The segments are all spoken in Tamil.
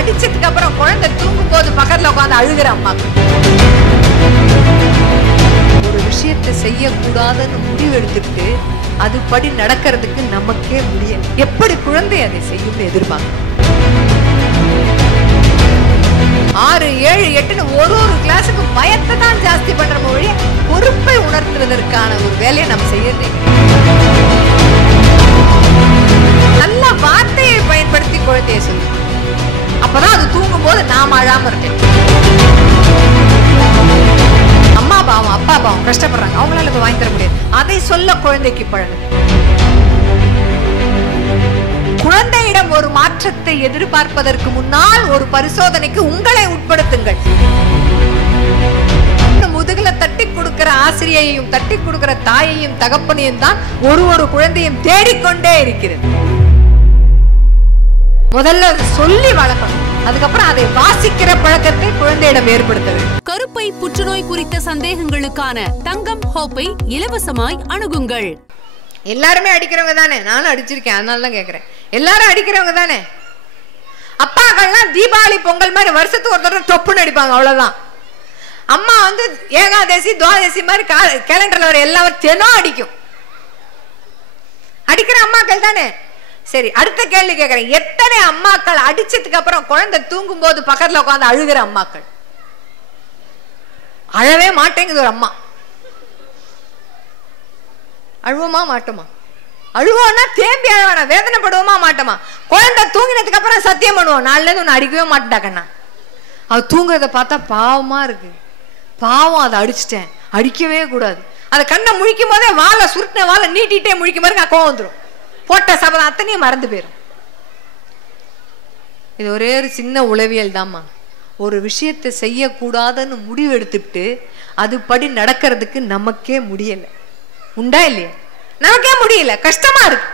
அடிச்சதுக்கு அப்புறம் குழந்தை தூங்கும் போது பக்கத்துல உட்காந்து அழுகிற அம்மா. ஒரு விஷயத்தை செய்யக்கூடாதுன்னு முடிவு எடுத்துட்டு அதுபடி நடக்கிறதுக்கு நமக்கே முடியல. எப்படி குழந்தை அதை செய்யும் எதிர்பார்க்க 6, 7, 8 ஒரு கிளாஸுக்கு பயத்தை தான் ஜாஸ்தி பண்ற மொழி பொறுப்பை உணர்த்துவதற்கான ஒரு வேலையை நம்ம செய்யறதே. நல்ல வார்த்தையை பயன்படுத்தி குழந்தையை சொல்லு. அப்பதான் அது தூங்கும் போது நாம அழாம இருக்கேன். அம்மா பாவம் அப்பா பாவம் கஷ்டப்படுறாங்க, அவங்களால அதை வாங்கி தர முடியாது. அதை சொல்ல குழந்தைக்கு பழகு. குழந்தையிடம் ஒரு மாற்றத்தை எதிர்பார்ப்பதற்கு முன்னால் ஒரு பரிசோதனைக்கு உங்களை உட்படுத்துங்கள். முதுகுல தட்டி கொடுக்கிற ஆசிரியையும் தட்டி கொடுக்கிற தாயையும் தகப்பனையும் தான் ஒரு குழந்தையும் தேடிக்கொண்டே இருக்கிறது. முதல்ல சொல்லி வளர்க்கணும், அதுக்கப்புறம் அதை வாசிக்கிற பழக்கத்தை குழந்தையிடம் ஏற்படுத்த வேண்டும். கருப்பை புற்றுநோய் குறித்த சந்தேகங்களுக்கான தங்கம் ஹோப்பை இலவசமாய் அணுகுங்கள். எல்லாருமே அடிக்கிறவங்க தானே, நானும் அடிச்சிருக்கேன், அதனால தான் கேட்கிறேன். எல்லாரும் அடிக்கிறவங்க தானே. அப்பாக்கள்லாம் தீபாவளி பொங்கல் மாதிரி வருஷத்துக்கு ஒரு தடவை டொப்புன்னு அடிப்பாங்க, அவ்வளவுதான். அம்மா வந்து ஏகாதசி துவாதசி மாதிரி கேலண்டர்ல வர எல்லாரும் தினம் அடிக்கும். அடிக்கிற அம்மாக்கள் தானே. சரி, அடுத்த கேள்வி கேட்கிறேன். எத்தனை அம்மாக்கள் அடிச்சதுக்கு அப்புறம் குழந்தை தூங்கும் போது பக்கத்துல உட்காந்து அழுகிற அம்மாக்கள்? அழவே மாட்டேங்குது ஒரு அம்மா. அழுவோமா மாட்டோமா? அழுவோம்னா தேம்பி அழவானா, வேதனைப்படுவோமா மாட்டோமா? குழந்தை தூங்கினதுக்கு அப்புறம் சத்தியம் பண்ணுவோம், நாலுல இருந்து ஒன்னு அடிக்கவே மாட்டாக்கண்ணா. அது தூங்குறத பார்த்தா பாவமா இருக்கு. பாவம், அதை அடிச்சுட்டேன், அடிக்கவே கூடாது. அதை கண்ணை முழிக்கும் போதே வாழை சுருட்டின வாழை நீட்டிட்டே முழிக்கும் போது கோவம் வந்துடும். போட்ட சபதம் அத்தனையும் மறந்து போயிடும். இது ஒரே ஒரு சின்ன உளவியல் தாம்மா. ஒரு விஷயத்தை செய்யக்கூடாதுன்னு முடிவு எடுத்துட்டு அதுபடி நடக்கிறதுக்கு நமக்கே முடியல. உண்டா இல்லையா? நமக்கே முடியல, கஷ்டமா இருக்கு.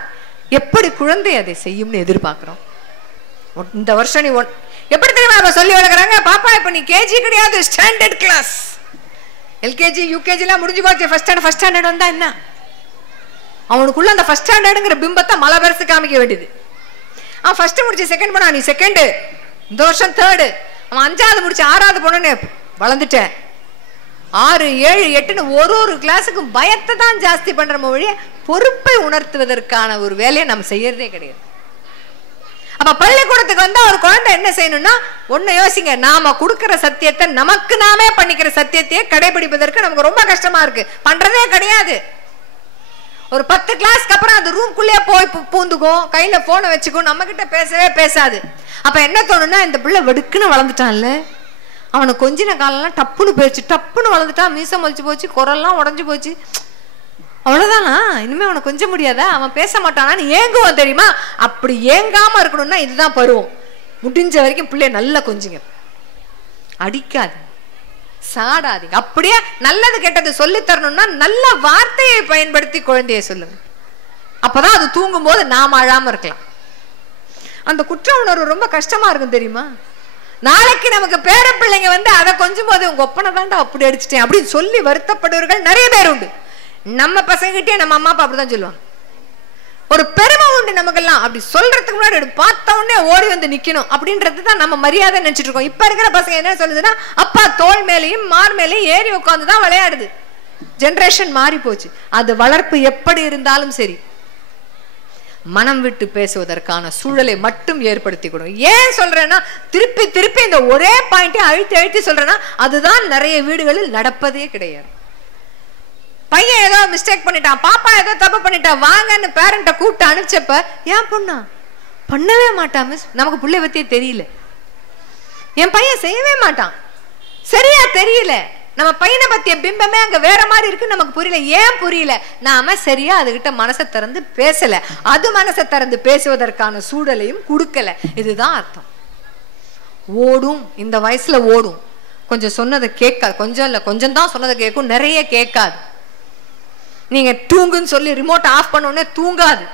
எப்படி குழந்தை அதை செய்யும்னு எதிர்பார்க்கிறோம். இந்த வருஷம் நீ எப்படி தெரியுமா சொல்லி வளர்க்குறாங்க? பாப்பா இப்ப நீ கேஜி கிடையாது, ஸ்டாண்டர்ட் கிளாஸ். எல்கேஜி யூகேஜி எல்லாம் முடிஞ்சு போச்சு. ஃபர்ஸ்ட் ஸ்டாண்டர்ட் வந்தா என்ன? அவனுக்குள்ள அந்த ஃபர்ஸ்ட் ஸ்டாண்டர்டுங்கிற பிம்பத்தை மலை பெருசு காமிக்க வேண்டியது. அவன் ஃபர்ஸ்ட் முடிச்சு செகண்ட் போனா நீ செகண்ட், இந்த வருஷம் தேர்டு. அவன் 5வது முடிச்சு 6வது போனோன்னு வளர்ந்துட்டேன். 6, 7, 8 ஒரு கிளாஸுக்கு பயத்தை தான் ஜாஸ்தி பண்ற மொழியை பொறுப்பை உணர்த்துவதற்கான ஒரு வேலையை நம்ம செய்யறதே கிடையாது. அப்ப பள்ளிக்கூடத்துக்கு வந்தா ஒரு குழந்தை என்ன செய்யணும்னா, ஒண்ணு யோசிங்க, நாம கொடுக்கிற சத்தியத்தை நமக்கு நாமே பண்ணிக்கிற சத்தியத்தையே கடைபிடிப்பதற்கு நமக்கு ரொம்ப கஷ்டமா இருக்கு. பண்றதே கிடையாது. ஒரு 10 கிளாஸ்க்கு அப்புறம் அது ரூம்குள்ளே போய் பூந்துக்கும், கையில போனை வச்சுக்கும், நம்ம கிட்ட பேசவே பேசாது. அப்ப என்ன தோணுன்னா, இந்த பிள்ளை வெடுக்குன்னு வளர்ந்துட்டான்ல, அவனை கொஞ்சின காலெல்லாம் டப்புன்னு போயிடுச்சு, டப்புன்னு வளர்ந்துட்டான், மீசம் மொழிச்சு போச்சு, குரல்லாம் உடஞ்சு போச்சு, அவ்வளவுதானா, இனிமே அவனை கொஞ்சம் முடியாதா, அவன் பேச மாட்டானான்னு ஏங்குவான் தெரியுமா? அப்படி ஏங்காம இருக்கணும்னா இதுதான் பருவம். முடிஞ்ச வரைக்கும் பிள்ளைய நல்லா கொஞ்சிங்க, அடிக்காது, சாடாதீங்க. அப்படியே நல்லது கெட்டது சொல்லி தரணும்னா நல்ல வார்த்தையை பயன்படுத்தி குழந்தைய சொல்லுங்க. அப்பதான் அது தூங்கும் போது நாம அழாம இருக்கலாம். அந்த குற்ற உணர்வு ரொம்ப கஷ்டமா இருக்கும் தெரியுமா? நாளைக்கு நமக்கு பேர பிள்ளைங்க வந்து அதை கொஞ்சம் போது உங்க ஒப்பனை தாண்டா அப்படி அடிச்சுட்டேன் அப்படின்னு சொல்லி வருத்தப்படுவர்கள் நிறைய பேர் உண்டு. நம்ம பசங்கிட்டே நம்ம அம்மா அப்பா அப்படிதான் சொல்லுவாங்க. ஒரு பெருமை உண்டு நமக்கெல்லாம். அப்படி சொல்றதுக்கு முன்னாடி பார்த்த உடனே ஓடி வந்து நிக்கணும் அப்படின்றது தான் நம்ம மரியாதை நினைச்சிட்டு இருக்கோம். இப்ப இருக்கிற பசங்க என்ன சொல்லுதுன்னா, அப்பா தோல் மேலையும் மார் மேலையும் ஏறி உட்காந்துதான் விளையாடுது. ஜெனரேஷன் மாறி போச்சு. அது வளர்ப்பு எப்படி இருந்தாலும் சரி, மனம் விட்டு பேசுவதற்கான சூழலை மட்டும் ஏற்படுத்தி கொடுங்க. ஏன் சொல்றேன்னா, திருப்பி திருப்பி இந்த ஒரே பாயிண்டை அழுத்தி அழுத்தி சொல்றேன்னா, அதுதான் நிறைய வீடுகளில் நடப்பதே கிடையாது. பையன் ஏதோ மிஸ்டேக் பண்ணிட்டான், பாப்பா ஏதோ தப்பு பண்ணிட்டா, வாங்கன்னு பேரண்ட கூப்பிட்டு அனுப்பிச்சப்ப, ஏன் பொண்ணா பண்ணவே மாட்டான் மிஸ், நமக்கு புள்ளை பத்தியே தெரியல, என் பையன் செய்யவே மாட்டான், சரியா தெரியல, நம்ம பையனை பத்திய பிம்பமே அங்க வேற மாதிரி இருக்கு, நமக்கு புரியல. ஏன் புரியல? நாம சரியா அதுகிட்ட மனசை திறந்து பேசல, அது மனசை திறந்து பேசுவதற்கான சூழலையும் கொடுக்கல. இதுதான் அர்த்தம். ஓடும், இந்த வயசுல ஓடும், கொஞ்சம் சொன்னதை கேட்காது, கொஞ்சம் இல்ல கொஞ்சம் தான் சொன்னதை கேட்கும், நிறைய கேட்காது. நீங்க தூங்குன்னு சொல்லி ரிமோட் ஆஃப் பண்ண உடனே தூங்காது,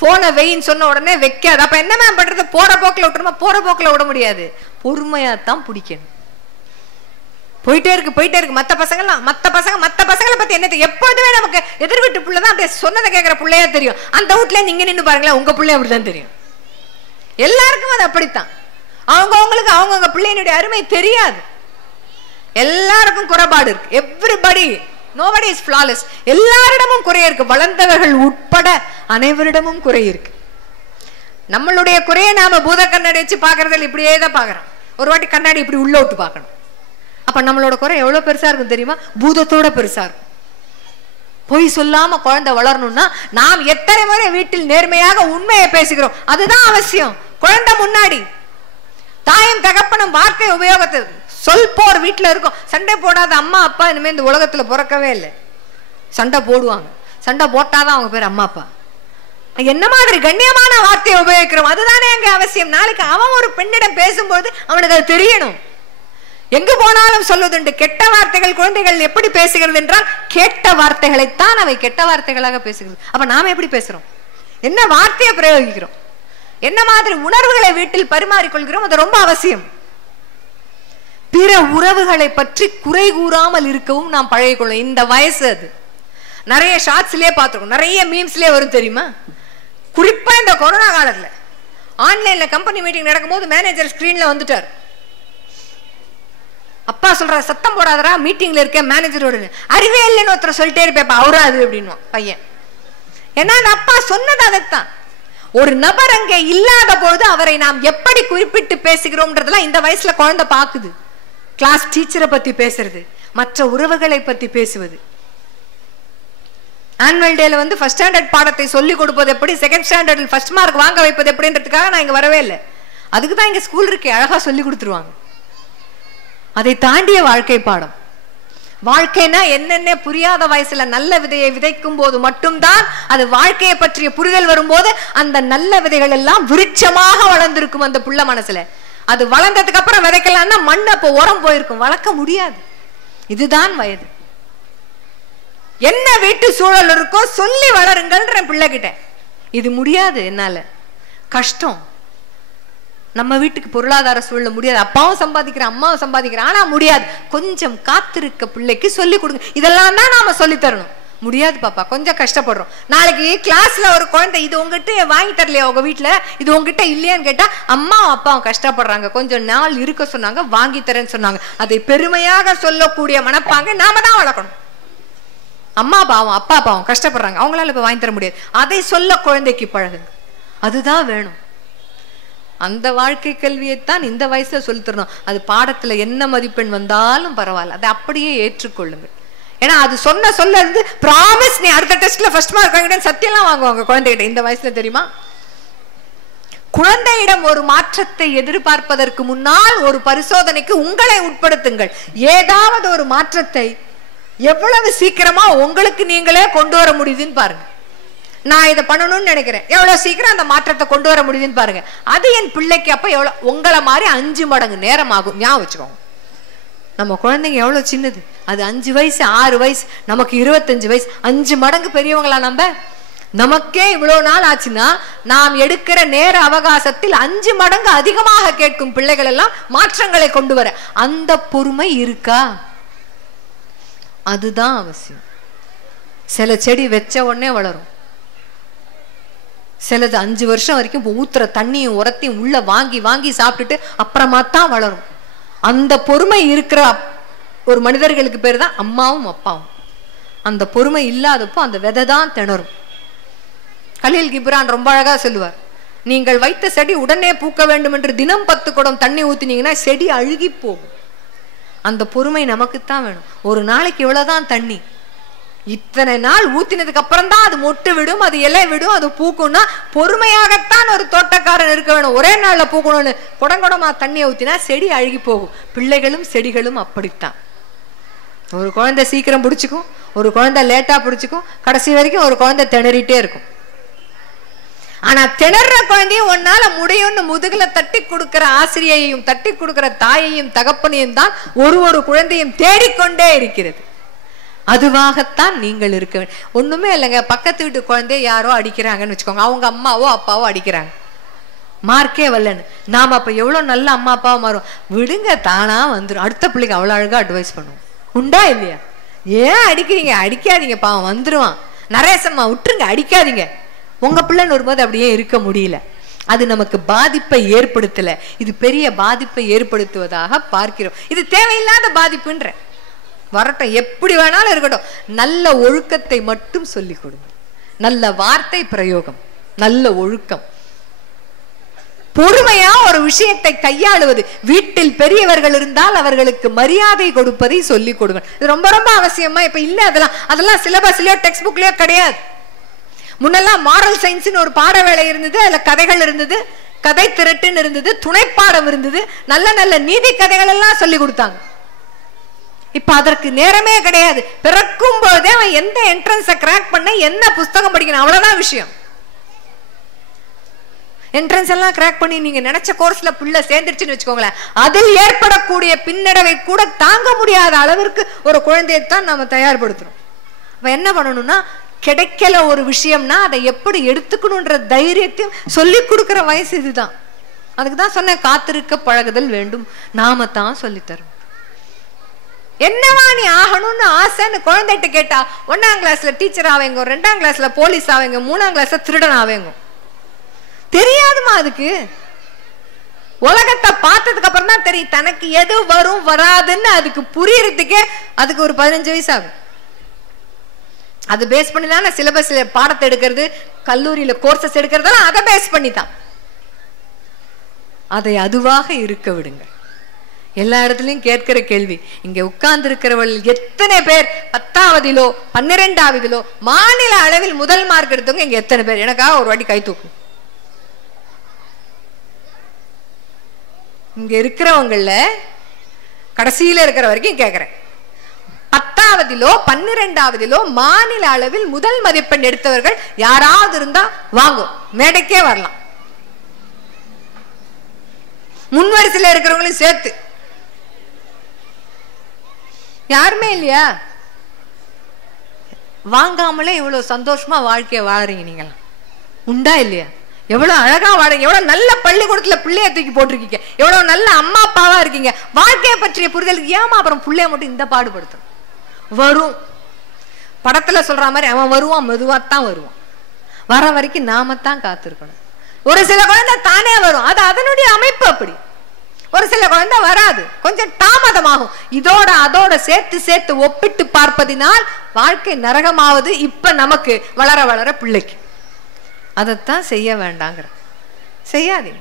போனை வெயின்னு சொன்ன உடனே வைக்காது. அப்ப என்ன மேம் பண்றது? போற போக்கில் விட்டுருமா? போற போக்கில் விட முடியாது, பொறுமையா தான் பிடிக்கணும். போயிட்டே இருக்கு. மத்த பசங்களை பத்தி என்ன தெரியும்? எப்போதுமே நமக்கு எதிர் வீட்டு பிள்ளைதான் அப்படியே சொன்னதை கேட்கிற பிள்ளையா தெரியும். அந்த வீட்டுல நீங்க நின்று பாருங்களேன், உங்க பிள்ளை அப்படிதான் தெரியும். எல்லாருக்கும் அது அப்படித்தான். அவங்கவுங்களுக்கு அவங்கவுங்க பிள்ளையினுடைய அருமை தெரியாது. எல்லாருக்கும் குறைபாடு இருக்கு. Everybody, nobody is flawless. எல்லாரிடமும் குறை இருக்கு. வளர்ந்தவர்கள் உட்பட அனைவரிடமும் குறை இருக்கு. நம்மளுடைய குறையை நாம பூத கண்ணாடி வச்சு பாக்குறதில் இப்படியே தான் பாக்குறோம். ஒரு வாட்டி கண்ணாடி இப்படி உள்ள விட்டு பார்க்கணும். அப்ப நம்மளோட குறை எவ்வளவு பெருசா இருக்கும் தெரியுமா? பூதத்தோட பெருசா இருக்கும். பொய் சொல்லாம குழந்தை வளரணும்னா நாம் எத்தனை முறை வீட்டில் நேர்மையாக உண்மையை பேசுகிறோம், அதுதான் அவசியம். குழந்தை முன்னாடி தாயும் தகப்பனும் வார்த்தை உபயோகத்தை சொல் போர் வீட்டுல இருக்கும். சண்டை போடாத அம்மா அப்பா இனிமே இந்த உலகத்துல பிறக்கவே இல்லை. சண்டை போடுவாங்க. சண்டை போட்டாதான் அவங்க பேர் அம்மா அப்பா. என்ன மாதிரி கண்ணியமான வார்த்தையை உபயோகிக்கிறோம், அதுதானே அங்க அவசியம். நாளைக்கு அவன் ஒரு பெண்ணிடம் பேசும்போது அவனுக்கு அது தெரியணும். எங்கு போனாலும் சொல்வதுண்டு, கெட்ட வார்த்தைகள் குழந்தைகள் எப்படி பேசுகிறது என்றால் கெட்ட வார்த்தைகளைத்தான் அவை கெட்ட வார்த்தைகளாக பேசுகிறது. அப்ப நாம எப்படி பேசுறோம், என்ன வார்த்தையை பிரயோகிக்கிறோம், என்ன மாதிரி உணர்வுகளை வீட்டில் பரிமாறிக்கொள்கிறோம், அது ரொம்ப அவசியம். பிற உறவுகளை பற்றி குறை கூறாமல் இருக்கவும் நாம் பழகிக்கொள்ளும். இந்த வயசு அது. நிறைய ஷார்ட்ஸ்லயே பார்த்துருக்கோம், நிறைய மீம்ஸ்லயே வரும் தெரியுமா? குறிப்பா இந்த கொரோனா காலத்துல ஆன்லைன்ல கம்பெனி மீட்டிங் நடக்கும்போது மேனேஜர் ஸ்கிரீன்ல வந்துட்டார். அப்பா சொல்ற, சத்தம் போடாதரா, மீட்டிங்ல இருக்க மேனேஜரோட. அறிவே இல்லைன்னு ஒருத்தர் சொல்லிட்டே இருப்பேப்பா, அவரா அது அப்படின்னு பையன். ஏன்னா அப்பா சொன்னது அதைத்தான். ஒரு நபர் அங்கே இல்லாத பொழுது அவரை நாம் எப்படி குறிப்பிட்டு பேசுகிறோம்ன்றதெல்லாம் இந்த வயசுல குழந்தை பாக்குது. கிளாஸ் டீச்சரை பத்தி பேசுறது, மற்ற உறவுகளை பத்தி பேசுவது. ஆனுவல் டேல வந்து ஃபர்ஸ்ட் ஸ்டாண்டர்ட் பாடத்தை சொல்லிக் கொடுப்பது எப்படி, செகண்ட் ஸ்டாண்டர்டில் ஃபர்ஸ்ட் மார்க் வாங்க வைப்பது எப்படின்றதுக்காக நான் இங்க வரவே இல்லை. அதுக்கு தான் இங்க ஸ்கூல் இருக்கே, அழகா சொல்லி கொடுத்துருவாங்க. அதை தாண்டிய வாழ்க்கை பாடம். வாழ்க்கைனா என்னென்ன புரியாத வயசுல நல்ல விதையை விதைக்கும் போது மட்டும்தான் அது வாழ்க்கையை பற்றிய புரிதல் வரும்போது அந்த நல்ல விதைகள் எல்லாம் விருட்சமாக வளர்ந்திருக்கும் அந்த புள்ள மனசுல. அது வளர்ந்ததுக்கு அப்புறம் விதைக்கலாம்னா மண் அப்போ உரம் போயிருக்கும், வளர்க்க முடியாது. இதுதான் வயது. என்ன வீட்டு சூழல் இருக்கோ சொல்லி வளருங்கள்ன்ற பிள்ளைகிட்ட. இது முடியாது, என்னால கஷ்டம். நம்ம வீட்டுக்கு பொருளாதார சூழல் முடியாது, அப்பாவும் சம்பாதிக்கிறேன் அம்மாவும் சம்பாதிக்கிறேன், ஆனா முடியாது. கொஞ்சம் காத்திருக்க பிள்ளைக்கு சொல்லி கொடுங்க. இதெல்லாம் தான் நாம சொல்லி தரணும். முடியாது பாப்பா, கொஞ்சம் கஷ்டப்படுறோம். நாளைக்கு கிளாஸ்ல ஒரு குழந்தை, இது உங்ககிட்ட வாங்கி தரலையா உங்க வீட்டுல, இது உங்ககிட்ட இல்லையான்னு கேட்டா அம்மாவும் அப்பாவும் கஷ்டப்படுறாங்க, கொஞ்சம் நாள் இருக்க சொன்னாங்க, வாங்கி தரேன்னு சொன்னாங்க. அதை பெருமையாக சொல்லக்கூடிய மனப்பாங்க நாம தான் வளர்க்கணும். அம்மா பாவம் அப்பா பாவம் கஷ்டப்படுறாங்க, அவங்களால இப்ப வாங்கி தர முடியாது, அதை சொல்ல குழந்தைக்கு பழகுங்க. அதுதான் வேணும். அந்த வாழ்க்கை கல்வியைத்தான் இந்த வயசுல சொல்லி தரணும். அது பாடத்துல என்ன மதிப்பெண் வந்தாலும் பரவாயில்ல, அதை அப்படியே ஏற்றுக்கொள்ளுங்க. ஏன்னா அது சொன்ன சொல்ல இருந்து ப்ராமிஸ் நீ அடுத்த டெஸ்ட்ல ஃபர்ஸ்ட் மார்க் வாங்கிட்டு சத்தியம்லாம் வாங்குவாங்க குழந்தைகிட்ட இந்த வயசுல, தெரியுமா? குழந்தையிடம் ஒரு மாற்றத்தை எதிர்பார்ப்பதற்கு முன்னால் ஒரு பரிசோதனைக்கு உங்களை உட்படுத்துங்கள். ஏதாவது ஒரு மாற்றத்தை எவ்வளவு சீக்கிரமா உங்களுக்கு நீங்களே கொண்டு வர முடியுதுன்னு பாருங்க. நான் இதை பண்ணணும்னு நினைக்கிறேன், எவ்வளவு சீக்கிரம் அந்த மாற்றத்தை கொண்டு வர முடியுதுன்னு பாருங்க. அது என் பிள்ளைக்கு அப்ப எவ்வளவு, உங்களை மாதிரி 5 மடங்கு நேரம் ஆகும். ஞாபகம் வச்சுக்கோங்க. நம்ம குழந்தைங்க எவ்வளவு சின்னது, அது 5 வயசு 6 வயசு, நமக்கு 25 வயசு, 5 மடங்கு பெரியவங்களா நம்ம. நமக்கே இவ்வளவு நாள் ஆச்சுன்னா நாம் எடுக்கிற நேர அவகாசத்தில் 5 மடங்கு அதிகமாக கேட்கும் பிள்ளைகள் எல்லாம் மாற்றங்களை கொண்டு வர அந்த பொறுமை இருக்கா? அதுதான் அவசியம். சில செடி வச்ச உடனே வளரும், சிலது 5 வருஷம் வரைக்கும் ஊத்துற தண்ணியும் உரத்தையும் உள்ள வாங்கி வாங்கி சாப்பிட்டுட்டு அப்புறமா தான் வளரும். அந்த பொறுமை இருக்கிற ஒரு மனிதர்களுக்கு பேர் தான் அம்மாவும் அப்பாவும். அந்த பொறுமை இல்லாதப்போ அந்த விதை தான் திணறும். கலீல் கிப்ரான் ரொம்ப அழகா சொல்லுவார், நீங்கள் வைத்த செடி உடனே பூக்க வேண்டும் என்று தினம் 10 குடம் தண்ணி ஊத்தினீங்கன்னா செடி அழுகி போகும். அந்த பொறுமை நமக்குத்தான் வேணும். ஒரு நாளைக்கு இவ்வளவுதான் தண்ணி, இத்தனை நாள் ஊத்தினதுக்கு அப்புறம் தான் அது மொட்டு விடும், அது இலை விடும், அது பூக்கும்னா பொறுமையாகத்தான் ஒரு தோட்டக்காரன் இருக்க வேணும். ஒரே நாள்ல பூக்கணும்னு குடங்குடமா தண்ணியை ஊத்தினா செடி அழுகி போகும். பிள்ளைகளும் செடிகளும் அப்படித்தான். ஒரு குழந்தை சீக்கிரம் பிடிச்சிக்கும், ஒரு குழந்தை லேட்டா பிடிச்சிக்கும், கடைசி வரைக்கும் ஒரு குழந்தை திணறிட்டே இருக்கும். ஆனா திணற குழந்தையும் ஒன்னால முடியும்னு முதுகுல தட்டி கொடுக்கிற ஆசிரியையும் தட்டி கொடுக்கிற தாயையும் தகப்பனையும் தான் ஒரு குழந்தையும் தேடிக்கொண்டே இருக்கிறது. அதுவாகத்தான் நீங்கள் இருக்க வேண்டும். ஒண்ணுமே இல்லைங்க, பக்கத்து வீட்டு குழந்தைய யாரோ அடிக்கிறாங்கன்னு வச்சுக்கோங்க, அவங்க அம்மாவோ அப்பாவோ அடிக்கிறாங்க, மார்க்கே வரலன்னு. நாம அப்ப எவ்வளவு நல்ல அம்மா அப்பாவோ மாறும். விடுங்க, தானா வந்துடும். அடுத்த பிள்ளைக்கு அவ்வளவு அழகா அட்வைஸ் பண்ணுவோம். உண்டா இல்லையா? ஏன் அடிக்கிறீங்க, அடிக்காதீங்க, பாவம் வந்துருவான், நரேசம்மா விட்டுருங்க, அடிக்காதீங்க. உங்க பிள்ளைன்னு வரும்போது அப்படியே இருக்க முடியல. அது நமக்கு பாதிப்பை ஏற்படுத்தல, இது பெரிய பாதிப்பை ஏற்படுத்துவதாக பார்க்கிறோம். இது தேவையில்லாத பாதிப்புன்ற வரட்டும், எப்படி வேணாலும் இருக்கட்டும், நல்ல ஒழுக்கத்தை மட்டும் சொல்லிக் கொடுங்க. நல்ல வார்த்தை பிரயோகம், நல்ல ஒழுக்கம், பொறுமையா ஒரு விஷயத்தை கையாளுவது. வீட்டில் பெரியவர்கள் இருந்தால் அவர்களுக்கு மரியாதை கொடுப்பதை சொல்லிக் கொடுங்க. இது ரொம்ப ரொம்ப அவசியமா இப்ப இல்ல. அதெல்லாம் சிலபஸ்லயோ டெக்ஸ்ட் புக்லயோ கிடையாது. முன்னெல்லாம் மாரல் சயின்ஸ்னு ஒரு பாட வேலை இருந்தது, அதுல கதைகள் இருந்தது, கதை திரட்டுன்னு இருந்தது, துணைப்பாடம் இருந்தது, நல்ல நல்ல நீதி கதைகள் எல்லாம் சொல்லி கொடுத்தாங்க. இப்ப அதற்கு நேரமே கிடையாது. பிறக்கும் போதே அவன் எந்த என்ட்ரன்ஸை கிராக் பண்ண, என்ன புஸ்தகம் படிக்கணும், அவ்வளவுதான் விஷயம். என்ட்ரன்ஸ் எல்லாம் கிராக் பண்ணி நீங்க நினைச்ச கோர்ஸ்ல பிள்ளை சேர்ந்துருச்சுன்னு வச்சுக்கோங்களேன், அதில் ஏற்படக்கூடிய பின்னடைவை கூட தாங்க முடியாத அளவிற்கு ஒரு குழந்தையைத்தான் நாம தயார்படுத்துறோம். அப்ப என்ன பண்ணணும்னா, கிடைக்கல ஒரு விஷயம்னா அதை எப்படி எடுத்துக்கணும்ன்ற தைரியத்தையும் சொல்லி கொடுக்கிற வயசு இதுதான். அதுக்குதான் சொன்ன காத்திருக்க பழகுதல் வேண்டும். நாம தான் சொல்லித்தரோம். என்னவா நீ ஆகணும்னு ஆசைன்னு குழந்தைகிட்ட கேட்டா, 1ஆம் கிளாஸ்ல டீச்சர் ஆவேங்க, 2ஆம் கிளாஸ்ல போலீஸ் ஆவேங்க, 3ஆம் கிளாஸ்ல திருடன் ஆவேங்க. தெரியாதுமா அதுக்கு. உலகத்தை பார்த்ததுக்கு அப்புறம் தான் தெரியும் தனக்கு எது வரும் வராதுன்னு. அதுக்கு புரியறதுக்கே அதுக்கு ஒரு 15 வயசு ஆகும். அது பேஸ் பண்ணி தான் சிலபஸ்ல பாடத்தை எடுக்கிறது, கல்லூரியில கோர்சஸ் எடுக்கிறதெல்லாம் அதை பேஸ் பண்ணி தான். அதை அதுவாக இருக்க விடுங்க. எல்லா இடத்துலயும் கேட்கிற கேள்வி, இங்க உட்கார்ந்து இருக்கிறவர்கள் எத்தனை பேர் 10ஆவதிலோ 12ஆவதிலோ மாநில அளவில் முதல் மார்க் எடுத்தவங்க இங்க எத்தனை பேர்? எனக்காக ஒரு வாட்டி கை தூக்கும். இங்க இருக்கிறவங்கள கடைசியில இருக்கிற வரைக்கும் கேட்கிறேன். 10ஆவதிலோ 12ஆவதிலோ மாநில அளவில் முதல் மதிப்பெண் எடுத்தவர்கள் யாராவது இருந்தா வாங்கும், மேடைக்கே வரலாம். முன்வரிசையில் இருக்கிறவங்களையும் சேர்த்து. யாருமே இல்லையா? வாங்காமலே இவ்வளவு சந்தோஷமா வாழ்க்கைய வாழறீங்க நீங்களாம். உண்டா இல்லையா? எவ்வளவு அழகா வாழறீங்க, எவ்வளவு நல்ல பள்ளிக்கூடத்துல பிள்ளைய தூக்கி போட்டிருக்கீங்க, எவ்வளவு நல்ல அம்மா அப்பாவா இருக்கீங்க. வாழ்க்கையை பற்றிய புரிதலுக்கு ஏமா அப்புறம் பிள்ளைய மட்டும் இந்த பாடுபடுத்தும்? வரும். படத்துல சொல்ற மாதிரி அவன் வருவான், மெதுவாத்தான் வருவான். வர வரைக்கும் நாம தான் காத்திருக்கணும். ஒரு சில குழந்தை தானே வரும், அது அதனுடைய அமைப்பு அப்படி. ஒரு சில குழந்தை வராது, கொஞ்சம் தாமதமாகும். இதோட அதோட சேர்த்து சேர்த்து ஒப்பிட்டு பார்ப்பதினால் வாழ்க்கை நரகமாவது இப்ப நமக்கு வளர வளர பிள்ளைக்கு. அதைத்தான் செய்ய வேண்டாங்கிற. செய்யாதீங்க.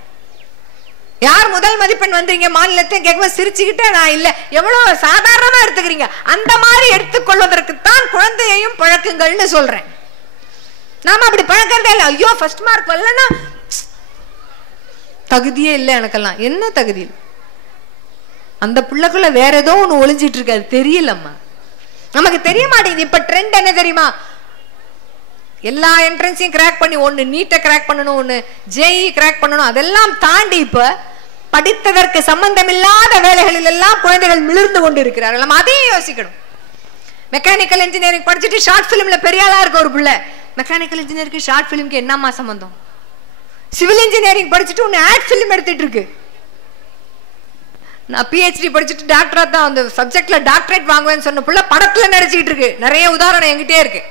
யார் முதல் மதிப்பெண் வந்தீங்க மாநிலத்தை கேட்க சிரிச்சுக்கிட்டே நான் இல்ல, எவ்வளவு சாதாரணமா எடுத்துக்கிறீங்க. அந்த மாதிரி எடுத்துக்கொள்வதற்குத்தான் குழந்தையையும் பழக்குங்கள்னு சொல்றேன். நாம அப்படி பழக்கிறதே இல்லை. ஐயோ ஃபர்ஸ்ட் மார்க் வரலன்னா தகுதியே இல்லை எனக்கெல்லாம். என்ன தகுதி? அந்த பிள்ளைக்குள்ள வேற ஏதோ ஒண்ணு ஒளிஞ்சிட்டு இருக்காது, தெரியலம்மா, நமக்கு தெரிய மாட்டேங்குது. இப்ப ட்ரெண்ட் என்ன தெரியுமா? எல்லா என்ட்ரன்ஸையும் கிராக் பண்ணி, ஒன்னு நீட்டை கிராக் பண்ணணும், ஒன்னு ஜேஇ கிராக் பண்ணணும். அதெல்லாம் தாண்டி இப்ப படித்ததற்கு சம்பந்தம் இல்லாத வேலைகளில் எல்லாம் குழந்தைகள் மிளிர்ந்து கொண்டு இருக்கிறார்கள். நம்ம அதையும் யோசிக்கணும். மெக்கானிக்கல் இன்ஜினியரிங் படிச்சுட்டு ஷார்ட் பிலிம்ல பெரிய ஆளா இருக்க ஒரு பிள்ளை, மெக்கானிக்கல் இன்ஜினியரிங் ஷார்ட் பிலிம்க்கு என்னமா சம்பந்தம்? சிவில் இன்ஜினியரிங் படிச்சுட்டு ஒன்னு ஆட் பிலிம் எடுத்துட்டு இருக்கு. நான் பிஹெச்டி படிச்சுட்டு டாக்டரா தான் அந்த சப்ஜெக்ட்ல டாக்டரேட் வாங்குவேன்னு சொன்ன பிள்ளை படத்துல நடிச்சுட்டு இருக்கு. நிறைய உதாரணம் என்கிட்டே இருக்கு.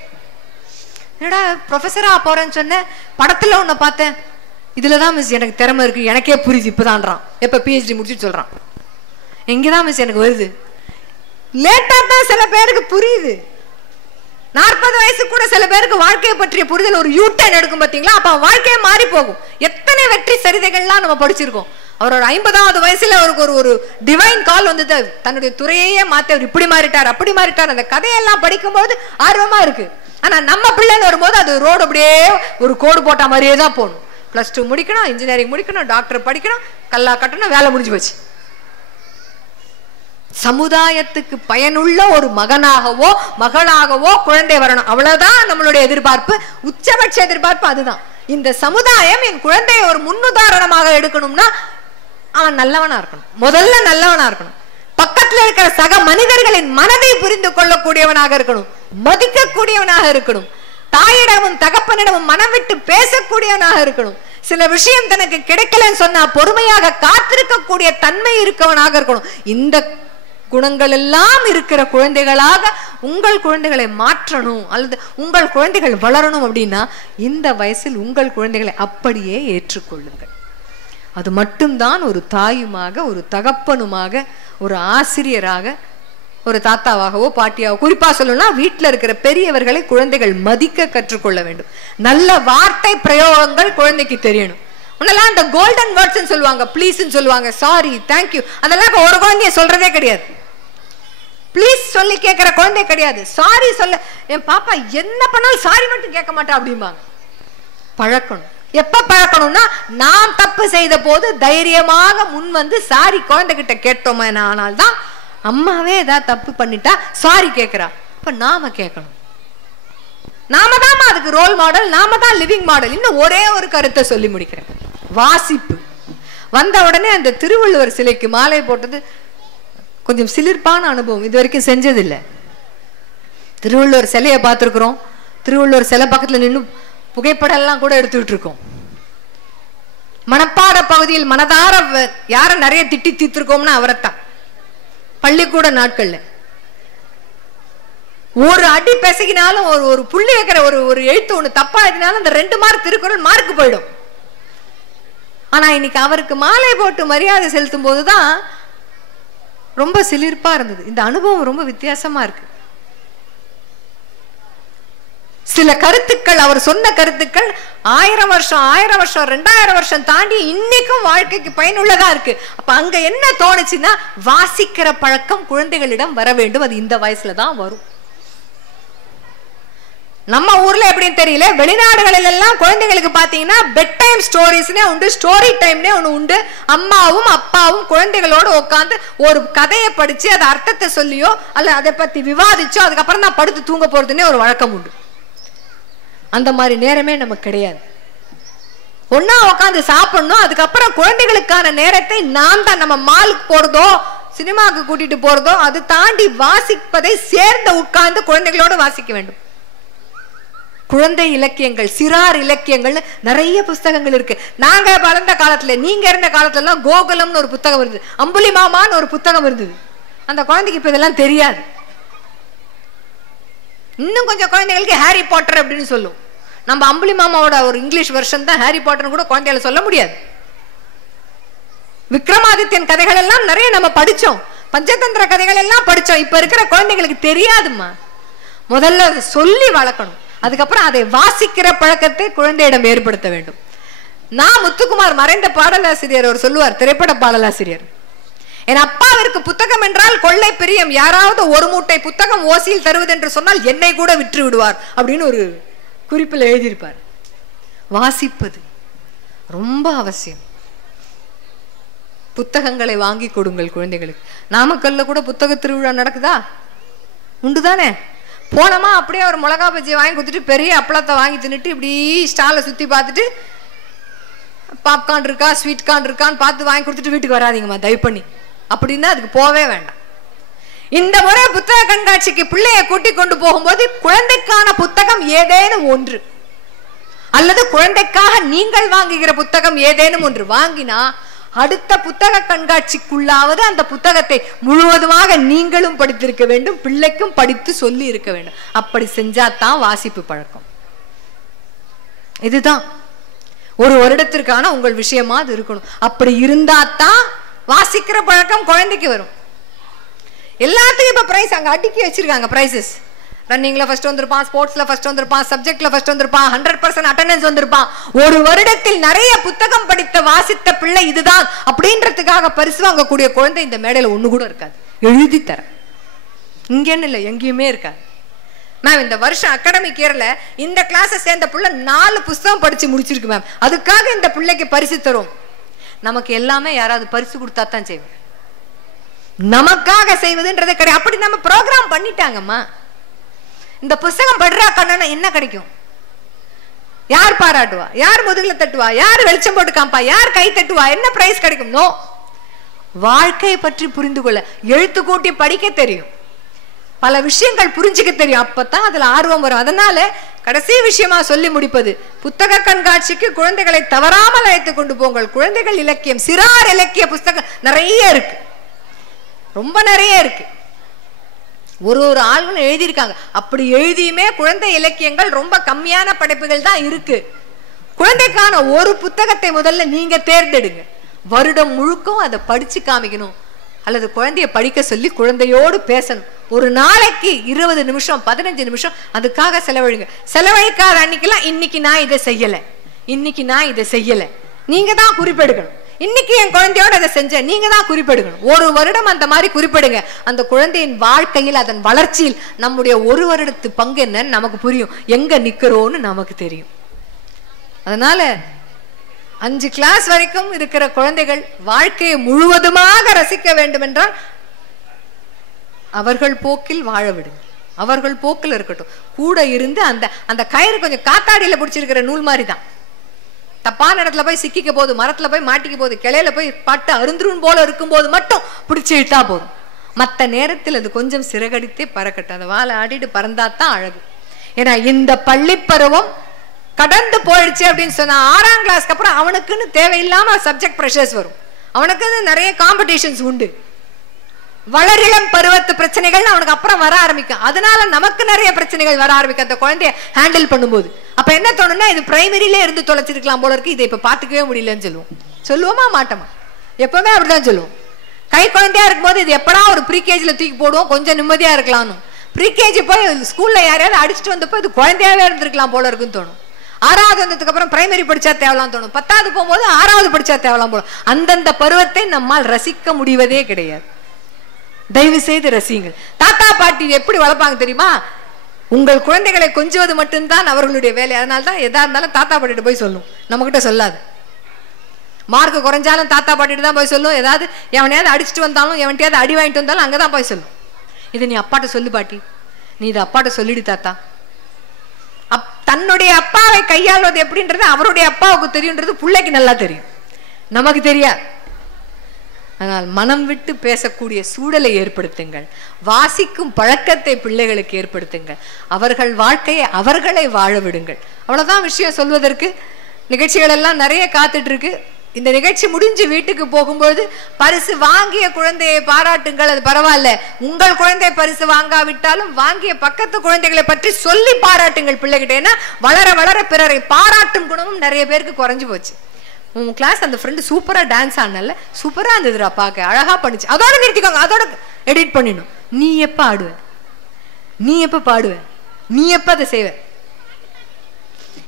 என்னடா ப்ரொஃபஸரா போறேன்னு சொன்ன, படத்துல உன்னை பார்த்தேன், இதுலதான் மிஸ் எனக்கு திறமை இருக்கு, எனக்கே புரியுது இப்பதான்றான். எப்ப பிஹெச்டி முடிச்சுட்டு சொல்றான், எங்கதான் மிஸ் எனக்கு வருது. லேட்டா தான் சில பேருக்கு புரியுது. 40 வயசு கூட சில பேருக்கு வாழ்க்கையை பற்றிய புரிதல் ஒரு யூட்டர்ன் எடுக்கும் பாத்தீங்களா? அப்ப வாழ்க்கையே மாறி போகும். எத்தனை வெற்றி சரிதைகள்லாம் நம்ம படிச்சிருக்கோம். அவரோட 50வது வயசுல அவருக்கு ஒரு டிவைன் கால் வந்தது, தன்னுடைய துறையே மாத்தி அவர் இப்படி மாறிட்டார் அப்படி மாறிட்டார். அந்த கதையெல்லாம் படிக்கும்போது ஆர்வமா இருக்கு. ஆனா நம்ம பிள்ளைன்னு வரும்போது அது ரோடு அப்படியே ஒரு கோடு போட்ட மாதிரியே தான் போகணும். +2 முடிக்கணும், இன்ஜினியரிங் முடிக்கணும், டாக்டர் படிக்கணும், கல்லா கட்டணும், வேலை முடிஞ்சு போச்சு. சமுதாயத்துக்கு பயனுள்ள ஒரு மகனாகவோ மகளாகவோ குழந்தை வரணும், அவ்வளவுதான் நம்மளுடைய எதிர்பார்ப்பு. உச்சபட்ச எதிர்பார்ப்பு அதுதான். இந்த சமுதாயம் என் குழந்தையை ஒரு முன்னுதாரணமாக எடுக்கணும்னா அவன் நல்லவனா இருக்கணும். முதல்ல நல்லவனா இருக்கணும். பக்கத்துல இருக்கிற சக மனிதர்களின் மனதை புரிந்து கொள்ளக்கூடியவனாக இருக்கணும், மதிக்கக்கூடியவனாக இருக்கணும், தாயிடமும் தகப்பனிடமும் மனம் விட்டு பேசக்கூடியவனாக இருக்கணும். சில விஷயம் தனக்கு கிடைக்கலன்னு சொன்னா பொறுமையாக காத்திருக்கக்கூடிய தன்மை இருக்கவனாக இருக்கணும். இந்த குணங்கள் எல்லாம் இருக்கிற குழந்தைகளாக உங்கள் குழந்தைகளை மாற்றணும் அல்லது உங்கள் குழந்தைகள் வளரணும் அப்படின்னா இந்த வயசில் உங்கள் குழந்தைகளை அப்படியே ஏற்றுக்கொள்ளுங்கள். அது மட்டும்தான் ஒரு தாயுமாக, ஒரு தகப்பனுமாக, ஒரு ஆசிரியராக, ஒரு தாத்தாவாகவோ பாட்டியாவோ, குறிப்பா சொல்லணும்னா வீட்டில் இருக்கிற பெரியவர்களை குழந்தைகள் மதிக்க கற்றுக்கொள்ள வேண்டும். நல்ல வார்த்தை பிரயோகங்கள் குழந்தைக்கு தெரியணும். முன்னெல்லாம் இந்த கோல்டன் வேர்ட்ஸ் சொல்லுவாங்க, ப்ளீஸ் சொல்லுவாங்க, சாரி, தேங்க்யூ, அதெல்லாம் ஒரு குழந்தைய சொல்றதே கிடையாது. ப்ளீஸ் சொல்லி கேட்கிற குழந்தை கிடையாது. சாரி சொல்ல என் பாப்பா என்ன பண்ணாலும் சாரி மட்டும் கேட்க மாட்டா அப்படிம்பாங்க. பழக்கணும். எப்ப பழக்கணும்னா நாம் தப்பு செய்த போது தைரியமாக முன் வந்து சாரி குழந்தை கிட்ட கேட்டோமே, ஆனால்தான் அம்மாவே ஏதாவது தப்பு பண்ணிட்டா சாரி கேட்கிறா. இப்ப நாம கேட்கணும். நாம தான் அதுக்கு ரோல் மாடல், நாம தான் லிவிங் மாடல். இன்னும் ஒரே ஒரு கருத்தை சொல்லி முடிக்கிறேன். வாசிப்பு. வந்த உடனே அந்த திருவள்ளுவர் சிலைக்கு மாலை போட்டது கொஞ்சம் சிலிர்ப்பான அனுபவம். இது வரைக்கும் செஞ்சதில்லை. திருவள்ளுவர் சிலையை பார்த்துருக்குறோம். திருவள்ளுவர் சிலை பக்கத்துல நின்று புகைப்படம் எல்லாம் கூட எடுத்துக்கிட்டு இருக்கோம். மனப்பாட பகுதியில் மனதார யார நிறைய திட்டி தீர்த்திருக்கோம்னா அவரைத்தான். பள்ளிக்கூட நாட்கள்ல ஒரு அடி பேசிக்கினாலும், ஒரு புள்ளி வைக்கிற ஒரு எழுத்து ஒண்ணு தப்பா எழுதினாலும் அந்த 2 மார்க் திருக்குறள் மார்க் போயிடும். ஆனா இன்னைக்கு அவருக்கு மாலை போட்டு மரியாதை செலுத்தும் போதுதான் ரொம்ப சிலிர்ப்பா இருந்தது. இந்த அனுபவம் ரொம்ப வித்தியாசமா இருக்கு. சில கருத்துக்கள், அவர் சொன்ன கருத்துக்கள் 1000 வருஷம் 2000 வருஷம் தாண்டி இன்னைக்கும் வாழ்க்கைக்கு பயனுள்ளதா இருக்கு. அப்ப அங்க என்ன தோணுச்சுன்னா, வாசிக்கிற பழக்கம் குழந்தைகளிடம் வர வேண்டும். அது இந்த வயசுலதான் வரும். நம்ம ஊர்ல எப்படின்னு தெரியல, வெளிநாடுகளில் எல்லாம் குழந்தைகளுக்கு பாத்தீங்கன்னா பெட் டைம் ஸ்டோரிஸ்னே உண்டு, ஸ்டோரி டைம்னே ஒண்ணு உண்டு. அம்மாவும் அப்பாவும் குழந்தைகளோட உட்காந்து ஒரு கதையை படிச்சு அதை அர்த்தத்தை சொல்லியோ அல்ல அதை பத்தி விவாதிச்சோ அதுக்கப்புறம் தான் படுத்து தூங்க போறதுன்னே ஒரு வழக்கம் உண்டு. அந்த மாதிரி நேரமே நமக்கு கிடையாது. ஒன்னா உட்காந்து சாப்பிடணும். அதுக்கப்புறம் குழந்தைகளுக்கான நேரத்தை நாம் தான், நம்ம மாலுக்கு போறதோ சினிமாவுக்கு கூட்டிட்டு போறதோ அது தாண்டி வாசிப்பதை சேர்ந்து உட்கார்ந்து குழந்தைகளோடு வாசிக்க வேண்டும். குழந்தை இலக்கியங்கள், சிறார் இலக்கியங்கள் நிறைய புஸ்தகங்கள் இருக்கு. நாங்க வளர்ந்த காலத்துல, நீங்க இருந்த காலத்துல எல்லாம் கோகுலம்னு ஒரு புத்தகம் இருந்தது, அம்புலி மாமான்னு ஒரு புத்தகம் இருந்தது. அந்த குழந்தைக்கு இப்ப இதெல்லாம் தெரியாது. இன்னும் கொஞ்சம் குழந்தைகளுக்கு ஹாரி பாட்டர் அப்படின்னு சொல்லும். நம்ம அம்புலி மாமாவோட ஒரு இங்கிலீஷ் வெர்ஷன் தான் ஹாரி பாட்டர்னு கூட குழந்தைகளை சொல்ல முடியாது. விக்ரமாதித்யன் கதைகள் எல்லாம் நிறைய நம்ம படிச்சோம், பஞ்சதந்திர கதைகள் எல்லாம் படிச்சோம். இப்ப இருக்கிற குழந்தைகளுக்கு தெரியாதுமா. முதல்ல அதை சொல்லி வளர்க்கணும். அதுக்கப்புறம் அதை வாசிக்கிற பழக்கத்தை குழந்தையிடம் ஏற்படுத்த வேண்டும். நான் முத்துக்குமார், மறைந்த பாடலாசிரியர், அவர் சொல்லுவார், திரைப்பட பாடலாசிரியர், என் அப்பாவிற்கு புத்தகம் என்றால் கொள்ளை பிரியம். யாராவது ஒரு மூட்டை புத்தகம் ஓசியில் தருவது என்று சொன்னால் என்னை கூட விற்று விடுவார் அப்படின்னு ஒரு குறிப்பில் எழுதியிருப்பார். வாசிப்பது ரொம்ப அவசியம். புத்தகங்களை வாங்கி கொடுங்கள் குழந்தைகளுக்கு. நாமக்கல்ல கூட புத்தக திருவிழா நடக்குதா? உண்டுதானே? போனோமா அப்படியே ஒரு மிளகா பஜ்ஜியை வாங்கி கொடுத்துட்டு பெரிய அப்பளத்தை வாங்கி தின்னுட்டு இப்படி ஸ்டாலை சுற்றி பார்த்துட்டு பாப்கார்ன் இருக்கா ஸ்வீட் கார்ன் இருக்கான்னு பார்த்து வாங்கி கொடுத்துட்டு வீட்டுக்கு வராதிங்கம்மா தயவு பண்ணி. அப்படின்னா அதுக்கு போவே வேண்டாம். இந்த முறை புத்தக கண்காட்சிக்கு பிள்ளைய கூட்டி கொண்டு போகும்போது குழந்தைக்கான புத்தகம் ஏதேனும் ஒன்று அல்லது குழந்தைக்காக நீங்கள் வாங்குகிற புத்தகம் ஏதேனும் ஒன்று வாங்கினா அடுத்த புத்தக கண்காட்சிக்குள்ளாவது அந்த புத்தகத்தை முழுவதுமாக நீங்களும் படித்திருக்க வேண்டும், பிள்ளைக்கும் படித்து சொல்லி இருக்க வேண்டும். அப்படி செஞ்சாதான் வாசிப்பு பழக்கம். இதுதான் ஒரு வருடத்திற்கான உங்கள் விஷயமா அது இருக்கணும். அப்படி இருந்தாதான் வாசிக்கிற பழக்கம் குழந்தைக்கு வரும். எல்லாத்துக்கும் இப்ப பிரைஸ் அங்க அடுக்கி வச்சிருக்காங்க. பிரைசஸ், ரன்னிங்ல ஃபர்ஸ்ட் வந்திருப்பான், ஸ்போர்ட்ஸ்ல ஃபர்ஸ்ட் வந்திருப்பான், சப்ஜெக்ட்ல ஃபர்ஸ்ட் வந்திருப்பான், 100% அட்டெண்டன்ஸ் வந்திருப்பான். ஒரு வருடத்தில் நிறைய புத்தகம் படித்த வாசித்த பிள்ளை இதுதான் அப்படின்றதுக்காக பரிசு வாங்கக்கூடிய குழந்தை இந்த மேடையில ஒண்ணு கூட இருக்காது. எழுதி தர இங்கன்னு இல்லை, எங்கேயுமே இருக்காது. மேம் இந்த வருஷம் அகாடமிக் இயர்ல இந்த கிளாஸ் சேர்ந்த பிள்ளை 4 புத்தகம் படிச்சு முடிச்சிருக்கு மேம், அதுக்காக இந்த பிள்ளைக்கு பரிசு தரும். நமக்கு எல்லாமே யாராவது பரிசு கொடுத்தா தான் செய்வோம், நமக்காக செய்வதுன்றதே கிடையாது. அப்படி நம்ம ப்ரோக்ராம் பண்ணிட்டாங்கம்மா. இந்த புத்தகம் படுறா கண்ணா என்ன கிடைக்கும்? யார் பாராட்டுவா? யார் முதுகுல தட்டுவா? யார் வெளிச்சம் போட்டு காம்பா? யார் கை தட்டுவா? என்ன பிரைஸ் கிடைக்கும்? நோ. வாழ்க்கையை பற்றி புரிந்து கொள்ள எழுத்து கூட்டி படிக்க தெரியும், பல விஷயங்கள் புரிஞ்சுக்க தெரியும். அப்பதான் அதுல ஆர்வம் வரும். அதனால கடைசி விஷயமா சொல்லி முடிப்பது, புத்தக கண்காட்சிக்கு குழந்தைகளை தவறாமல் அழைத்து கொண்டு போங்கள். குழந்தைகள் இலக்கியம், சிறார் இலக்கிய புத்தகம் நிறைய இருக்கு. ரொம்ப நிறைய இருக்கு. ஒரு ஒரு ஆள்களும் எழுதியிருக்காங்க. அப்படி எழுதியுமே குழந்தை இலக்கியங்கள் ரொம்ப கம்மியான படைப்புகள் தான் இருக்கு. குழந்தைக்கான ஒரு புத்தகத்தை முதல்ல நீங்க தேர்ந்தெடுங்க. வருடம் முழுக்கும் அதை படிச்சு காமிக்கணும், அல்லது குழந்தைய படிக்க சொல்லி குழந்தையோடு பேசணும். ஒரு நாளைக்கு 20 நிமிஷம் 15 நிமிஷம் அதுக்காக செலவழிங்க. செலவழிக்காத அன்னைக்கெல்லாம் இன்னைக்கு நான் இதை செய்யலை, இன்னைக்கு நான் இதை செய்யலை, நீங்க தான் குறிப்பெடுக்கணும். இன்னைக்கு என் குழந்தையோட அதை செஞ்சேன், நீங்க தான் குறிப்பெடுக்கணும். ஒரு வருடம் அந்த மாதிரி குறிப்பிடுங்க. அந்த குழந்தையின் வாழ்க்கையில், அதன் வளர்ச்சியில் நம்முடைய ஒரு வருடத்து பங்கு என்னன்னு நமக்கு புரியும், எங்க நிக்கிறோன்னு நமக்கு தெரியும். அதனால 5 கிளாஸ் வரைக்கும் இருக்கிற குழந்தைகள் வாழ்க்கையை முழுவதுமாக ரசிக்க வேண்டும் என்றால் அவர்கள் போக்கில் வாழ விடுங்க. அவர்கள் போக்கில் இருக்கட்டும். கூட இருந்து அந்த கயிறு கொஞ்சம் காத்தாடியில பிடிச்சிருக்கிற நூல் மாதிரி தான். தப்பான இடத்துல போய் சிக்கிக்க போது, மரத்துல போய் மாட்டிக்க போது, கிளையில போய் பட்டு அருந்துரும் போல இருக்கும் போது மட்டும் பிடிச்சி இழுத்தா போதும். மற்ற நேரத்தில் அது கொஞ்சம் சிறகடித்தே பறக்கட்டும். அந்த வாழை ஆடிட்டு பறந்தாத்தான் அழகு. ஏன்னா இந்த பள்ளி பருவம் கடந்து போயிடுச்சு அப்படின்னு சொன்னா 6ஆம் கிளாஸ்க்கு அப்புறம் அவனுக்குன்னு தேவையில்லாம சப்ஜெக்ட் ப்ரெஷர்ஸ் வரும். அவனுக்கு நிறைய காம்படிஷன்ஸ் உண்டு. வளரிளம் பருவத்து பிரச்சனைகள் அவனுக்கு அப்புறம் வர ஆரம்பிக்கும். அதனால நமக்கு நிறைய பிரச்சனைகள் வர ஆரம்பிக்கும் அந்த குழந்தைய ஹேண்டில் பண்ணும்போது. அப்ப என்ன தோணுன்னா, இது பிரைமரியிலே இருந்து தொலைச்சிருக்கலாம் போல இருக்கு, இதை இப்ப பாத்துக்கவே முடியலன்னு சொல்லுவோம். சொல்லுவோமா மாட்டோமா? எப்பவுமே அப்படிதான் சொல்லுவோம். கை குழந்தையா இருக்கும்போது இது எப்படா ஒரு ப்ரீகேஜில தூக்கி போடுவோம், கொஞ்சம் நிம்மதியா இருக்கலாம்னு. ப்ரீகேஜி போய் ஸ்கூல்ல யாரையாவது அடிச்சுட்டு வந்தப்போ இது குழந்தையாவே இருந்திருக்கலாம் போல இருக்குன்னு தோணும். 6வது வந்ததுக்கு அப்புறம் பிரைமரி படிச்சா தேவலாம் தோணும். 10வது போகும்போது 6வது படிச்சா தேவலாம் போல. அந்தந்த பருவத்தை நம்மால் ரசிக்க முடிவதே கிடையாது. தயவு செய்து ரசியுங்கள். தாத்தா பாட்டி எப்படி வளர்ப்பாங்க தெரியுமா? உங்கள் குழந்தைகளை கொஞ்சுவது மட்டும்தான் அவர்களுடைய வேலை. அதனால்தான் எதா இருந்தாலும் தாத்தா பாட்டிட்டு போய் சொல்லும், நம்ம கிட்ட சொல்லாது. மார்க் குறைஞ்சாலும் தாத்தா பாட்டிட்டு தான் போய் சொல்லும். ஏதாவது எவனையாவது அடிச்சுட்டு வந்தாலும், எவன்ட்டையாவது அடி வாங்கிட்டு வந்தாலும் அங்கதான் போய் சொல்லும். இது நீ அப்பாட்ட சொல்லு பாட்டி, நீ இது அப்பாட்ட சொல்லிடு தாத்தா. தன்னுடைய அப்பாவை கையாள்வது எப்படின்றது அவருடைய அப்பாவுக்கு தெரியுன்றது பிள்ளைக்கு நல்லா தெரியும், நமக்கு தெரியாது. அதனால் மனம் விட்டு பேசக்கூடிய சூழலை ஏற்படுத்துங்கள். வாசிக்கும் பழக்கத்தை பிள்ளைகளுக்கு ஏற்படுத்துங்கள். அவர்கள் வாழ்க்கையை அவர்களை வாழ விடுங்கள். அவ்வளவுதான் விஷயம். சொல்வதற்கு நிகழ்ச்சிகள் எல்லாம் நிறைய காத்துட்டு இருக்கு. இந்த நிகழ்ச்சி முடிஞ்சு வீட்டுக்கு போகும்போது பரிசு வாங்கிய குழந்தையை பாராட்டுங்கள், அது பரவாயில்ல. உங்கள் குழந்தை பரிசு வாங்காவிட்டாலும் வாங்கிய பக்கத்து குழந்தைகளை பற்றி சொல்லி பாராட்டுங்கள் பிள்ளைகிட்ட. ஏன்னா வளர வளர பிறரை பாராட்டும் குணமும் நிறைய பேருக்கு குறைஞ்சு போச்சு. உன் கிளாஸ் அந்த ஃப்ரெண்டு சூப்பரா டான்ஸ் ஆனல, சூப்பரா இருந்ததுடா பார்க்க, அழகா பண்ணிச்சு, அதோட நிறுத்திக்கோங்க, அதோட எடிட் பண்ணிடணும். நீ எப்ப ஆடுவ, நீ எப்ப பாடுவ, நீ எப்ப அதை செய்வ?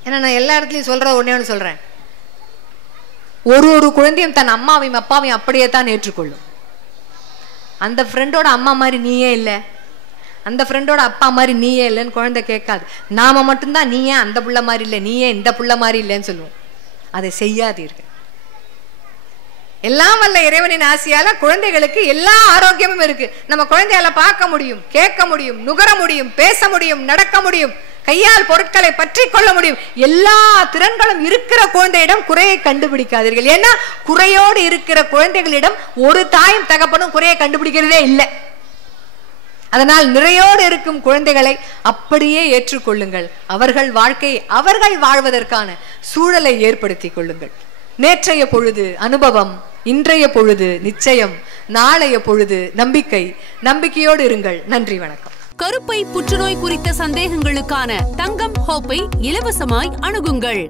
ஏன்னா நான் எல்லா இடத்துலயும் சொல்ற ஒண்ணே சொல்றேன், ஒரு குழந்தையும் தன் அம்மாவையும் அப்பாவையும் அப்படியே தான் ஏற்றுக்கொள்ளும். அந்த ஃப்ரெண்டோட அம்மா மாதிரி நீயே இல்லை, அந்த ஃப்ரெண்டோட அப்பா மாதிரி நீயே இல்லைன்னு குழந்தை கேட்காது. நாம மட்டும்தான் நீ ஏன் அந்த புள்ள மாதிரி இல்லை, நீ ஏன் இந்த புள்ள மாதிரி இல்லைன்னு சொல்லுவோம். அதை செய்யாதீர்கள். எல்லாம் வல்ல இறைவனின் ஆசையால குழந்தைகளுக்கு எல்லா ஆரோக்கியமும் இருக்கு. நம்ம குழந்தையால பார்க்க முடியும், கேட்க முடியும், நுகர முடியும், பேச முடியும், நடக்க முடியும், கையால் பொருட்களை பற்றி கொள்ள முடியும். எல்லா திறன்களும் இருக்கிற குழந்தையிடம் குறையை கண்டுபிடிக்காதீர்கள். ஏன்னா குறையோடு இருக்கிற குழந்தைகளிடம் ஒரு தாயும் தகப்பனும் குறையை கண்டுபிடிக்கிறதே இல்லை. அதனால் நிறையோடு இருக்கும் குழந்தைகளை அப்படியே ஏற்றுக்கொள்ளுங்கள். அவர்கள் வாழ்க்கையை அவர்கள் வாழ்வதற்கான சூழலை ஏற்படுத்திக் கொள்ளுங்கள். நேற்றைய பொழுது அனுபவம், இன்றைய பொழுது நிச்சயம், நாளைய பொழுது நம்பிக்கை. நம்பிக்கையோடு இருங்கள். நன்றி, வணக்கம். கருப்பை புற்றுநோய் குறித்த சந்தேகங்களுக்கான தங்கம் ஹோப்பை இலவசமாய் அணுகுங்கள்.